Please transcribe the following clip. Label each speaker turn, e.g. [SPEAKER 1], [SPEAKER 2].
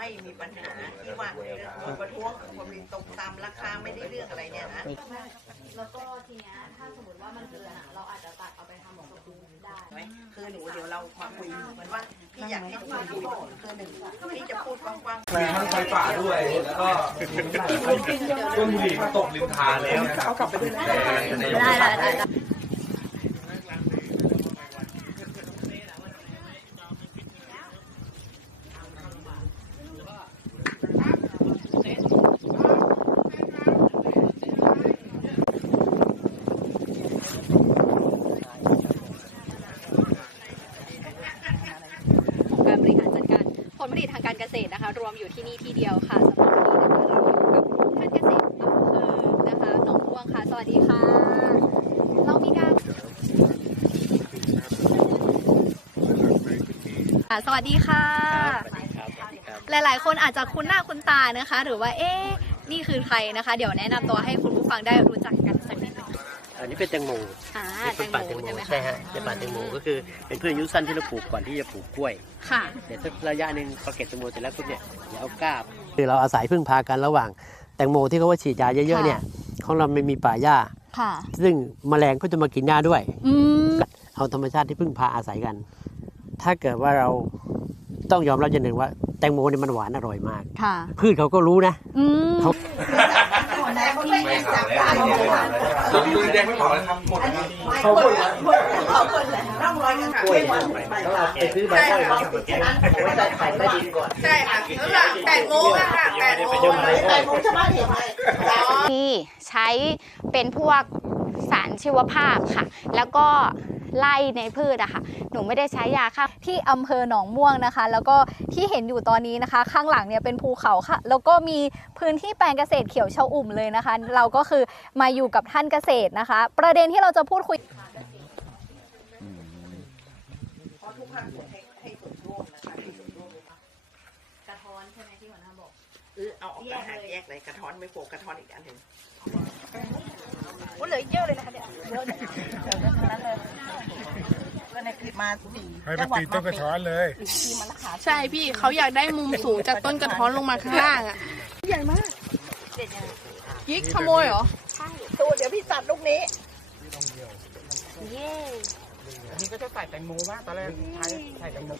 [SPEAKER 1] ไม่มีปัญหาที่ว่าคนประท้วงคนมีตกตามราคาไม่ได้เรื่องอะไรเนี่ยนะ
[SPEAKER 2] แล้วก็ทีเนี้ยถ้าสมมติว่ามันเกินอะเราอาจจะตัดเอาไปทำของตัวได้
[SPEAKER 1] คือหนูเดี๋ยวเรามาคุยเหมือนว่าพี่อยากให้คุยดูคือหนึ่งพี่จะพูดกว้างๆ
[SPEAKER 3] มีทั้งไฟป่าด้วย แล้วก็ต้นบุหรี่มันตกริมทางแล้วนะครับเขากลับไปด้วย
[SPEAKER 2] ได้ได้ได้
[SPEAKER 4] การบริหารจัดการผลผลิตทางการ เกษตรนะคะ รวมอยู่ที่นี่ที่เดียวค่ะสำหรับวันนี้นะคะเราอยู่กับท่านเกษตรอำเภอนะคะหนองม่วงค่ะสวัสดีค่ะ เรามีการอะสวัสดีค่ะ หลายๆ คนอาจจะคุ้นหน้าคุ้นตานะคะ หรือว่าเอ๊ะนี่คือใครนะคะ เดี๋ยวแนะนำตัวให้คุณผู้ฟังได้รู้จักกันสักนิดหนึง
[SPEAKER 5] อันนี้เป็นแตงโม
[SPEAKER 4] อ่า
[SPEAKER 5] เป็น
[SPEAKER 4] แต
[SPEAKER 5] ต้น
[SPEAKER 4] ง
[SPEAKER 5] ป่า
[SPEAKER 4] โม
[SPEAKER 5] แตงโม
[SPEAKER 4] ใช่ไหมคะ
[SPEAKER 5] ใช่ฮะเป็นป่าแตงโมก็คือเป็นพืชอายุสั้นที่เราปลูกก่อนที่จะปลูกกล้วย
[SPEAKER 4] ค่ะ
[SPEAKER 5] เดี๋ยวสักระยะหนึ่งพอเก็บแตงโมเสร็จแล้วปุ๊บเนี่ยเดี๋ยวเอากาบคือเราอาศัยพึ่งพากันระหว่างแตงโมที่เขาว่าฉีดยาเยอะๆเนี่ย ของเราไม่มีป่าหญ้า
[SPEAKER 4] ค่ะ
[SPEAKER 5] ซึ่งแมลงก็จะมากินหญ้าด้วย
[SPEAKER 4] อืม
[SPEAKER 5] เอาธรรมชาติที่พึ่งพาอาศัยกัน ถ้าเกิดว่าเราต้องยอมรับอย่างหนึ่งว่าแตงโมเนี่ยมันหวานอร่อยมาก
[SPEAKER 4] ค่ะ
[SPEAKER 5] พืชเขาก็รู้นะ
[SPEAKER 4] อืม
[SPEAKER 3] ไม่ถามแล้ว ตบมือแดงไม่เผาเลยครับหมดนะครับเขาหมดแล้ว
[SPEAKER 1] ร่องรอยกันค่ะ
[SPEAKER 5] กล้วยต้องเอาไปซื้อใบกล้วยมาแกงเอาไว้ใส่ไข่ใต้ดินก่อน
[SPEAKER 1] ใช่ค่ะแล้วหลังแตงโมอะค่ะแตงโมแตงโมชาวบ้านเห็นไหม
[SPEAKER 6] ที่ใช้เป็นพวกสารชีวภาพค่ะ แล้วก็ ไล่ในพืชอะค่ะ หนูไม่ได้ใช้ยาฆ่า
[SPEAKER 4] ที่อำเภอหนองม่วงนะคะ แล้วก็ที่เห็นอยู่ตอนนี้นะคะ ข้างหลังเนี่ยเป็นภูเขาค่ะ แล้วก็มีพื้นที่แปลงเกษตรเขียวชอุ่มเลยนะคะ เราก็คือมาอยู่กับท่านเกษตรนะคะ ประเด็นที่เราจะพูดคุย
[SPEAKER 1] เพราะทุกภาคส่วนให้ส่วนรวมนะคะให้ส่วนร่วม
[SPEAKER 4] กระท้อนใช่ไหมที่หัวหน้าบอก
[SPEAKER 1] เออเอาออกแยกเลยกระท้อนไม่โฟกกระท้อนอีกอันหนึ่งโอ้
[SPEAKER 4] เหลือเยอะเลยนะคะเนี่ย
[SPEAKER 1] เยอะเลยเดี๋ยวทั้งนั้นเลย ก็ในคลิปมาสี่
[SPEAKER 7] ให้ไปปีนต้นกระท้อนเลย
[SPEAKER 1] ที่มันราคา
[SPEAKER 8] ใช่พี่เขาอยากได้มุมสูงจากต้นกระท้อนลงมาข้างล่างอะใหญ่มากกิ๊กขโมยเหรอ
[SPEAKER 1] ตัวเดี๋ยวพี่ตัดลูกนี้
[SPEAKER 6] เย้
[SPEAKER 7] อันนี้ก็จะใส่แตงโมบ้างตอนแรกใช้ใส่แตงโม